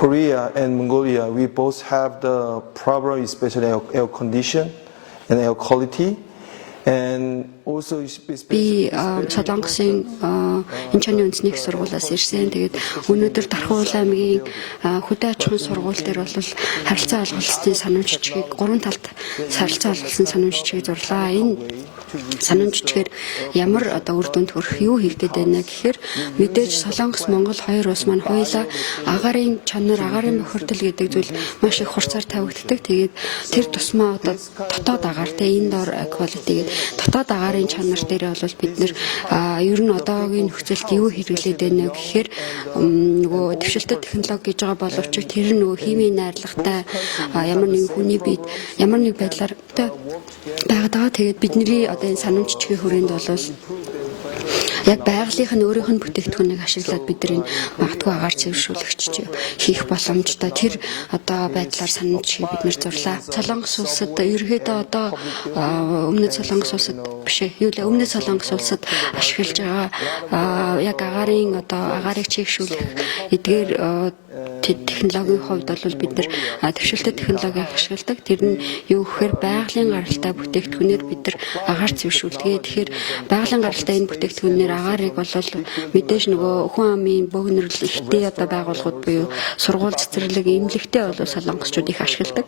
Korea and Mongolia, we both have the problem, especially air condition and air quality. And also би Солонгосын Инчоны үндэсний их сургуулиас ирсэн. Тэгээд өнөөдөр Дархан аймгийн хөдөө аж ахуйн сургууль дээр бол харилцаа олголцын санамж жижигийг 3 талд харилцаа олголцсон санамж жижигийг зурлаа. Энэ санамж жижигээр ямар үр дүнд хүрэх юу хийгдээд байна гэхээр мэдээж Солонгос Монгол хоёр улс маань хоёулаа агаарын чанар, агаарын бохирдол гэдэг зүйл маш их хурцаар тавигддаг. Тэгээд тэр тусмаа дотоод агаар indoor quality дотоод агаарын чанар дээр бол бид нэр ер нь одоогийн нөхцөлд юу хэрэглээд байна гэхээр нөгөө дэвшилтэт технологи гэж байгаа боловч тэр нөгөө химийн найрлагатай ямар нэг хүний биед ямар нэг байдлаар байгаа. Тэгээд бидний одоо энэ санамж жижигийн хүрээнд бол яг байгалийнх нь өөрийнх нь бүтээгдэхүүнийг ашиглаад бид энэ магадгүй агаар цэвэршүүлэгч хийх боломжтой тэр одоо байдлаар санамж бид нэр зурлаа. Солонгос улсад ерөөдөө одоо өмнөд Солонгос улсад биш ээ. Өмнөд Солонгос улсад ашиглаж байгаа яг агаарын одоо агарыг чийгшүүлэх эдгээр технологийн хувьд бол бид нар дэвшилтэт технологиг ашигладаг. Тэр нь юу гэхээр байгалийн гаралтай бүтээгдэхүүнээр бид нар агаар цэвэршүүлдэг. Тэгэхээр байгалийн гаралтай энэ бүтээгдэхүүнээр агаарыг бол мэдээж нөгөө хүн амын бөөгнөрл ихтэй одоо байгууллагууд буюу сургууль цэцэрлэг эмнэлэгтэй бол солонгосчууд их ашигладаг.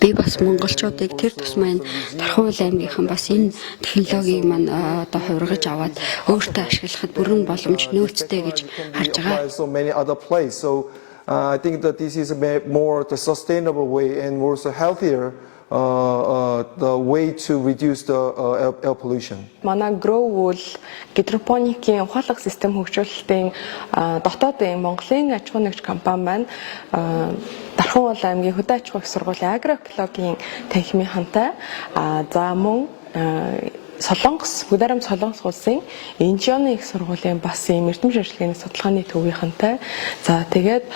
Би бас монголчуудыг тэр тусмаа энэ Дархан аймгийнхан бас энэ технологиг маань одоо хувиргаж аваад өөртөө ашиглахад бүрэн боломж нөөцтэй гэж харж байгаа. So I think that this is a more the sustainable way and more so healthier the way to reduce the air pollution. Манай Grow бол гидропоникийн ухаалаг систем хөгжүүлэлтийн дотоодын Монголын аж ахуй нэгж компани маань Дархан аймгийн хөдөө аж ахуй сургуулийн агроэкологийн танхимынхантай за мөн Солонгос, Бүдэрм Солонгос улсын Инчоны их сургуулийн бас ийм эрдэмтэн шинжилгээний судалгааны төвийнхэнтэй. За тэгээд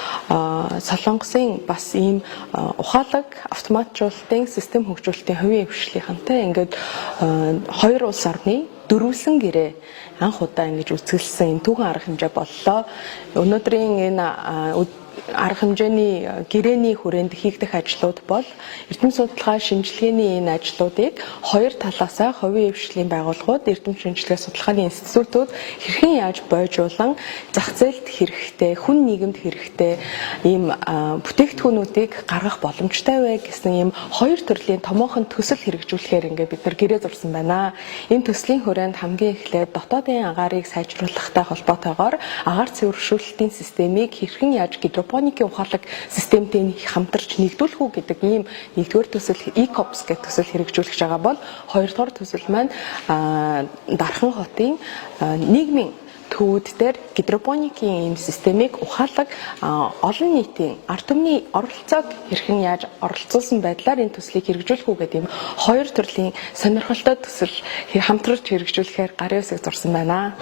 Солонгосын бас ийм ухаалаг автоматжуулалтын систем хөгжүүлэлтийн хувийн хвшлийнхэнтэй ингээд хоёр улс орны дөрвөлсөн гэрээ анх удаа ингэж үзүүлсэн энэ түүхэн арга хэмжээ боллоо. Өнөөдрийн энэ арга хэмжээний гэрээний хүрээнд хийгдэх ажлууд бол эрдэмтэн судалгаа шинжилгээний энэ ажлуудыг хоёр талаасаа хувийн хвшлийн байгууллагууд эрдэмтэн шинжилгээ судалгааны институтууд хэрхэн яаж бойжуулан зах зээлд хэрэгтэй, хүн нийгэмд хэрэгтэй ийм бүтээгдэхүүнүүдийг гаргах боломжтой вэ гэсэн ийм хоёр төрлийн томоохон төсөл хэрэгжүүлэхээр ингээд бид нар гэрээ зурсан байна. Энэ төслийн хүрээнд хамгийн эхлээд дотоодын агаарыг сайжруулахтай холбоотойгоор агаар цэвэршүүлэлтийн системийг хэрхэн яаж гидропоникийн ухаалаг системтэй хамтарч нэгдүүлэх үү гэдэг ийм нэгдүгээр төсөл ECOPS гэх төсөл хэрэгжүүлж байгаа бол хоёрдугаар төсөл маань Дархан хотын нийгмийн төвүүд дээр гидропоникийн ийм системийг ухаалаг олон нийтийн ард түмний оролцоог хэрхэн яаж оролцуулсан байдлаар энэ төслийг хэрэгжүүлэх үү гэдэг ийм хоёр төрлийн сонирхолтой төсөл хамтарч хэрэгжүүлэхээр гарын үсэг зурсан байна.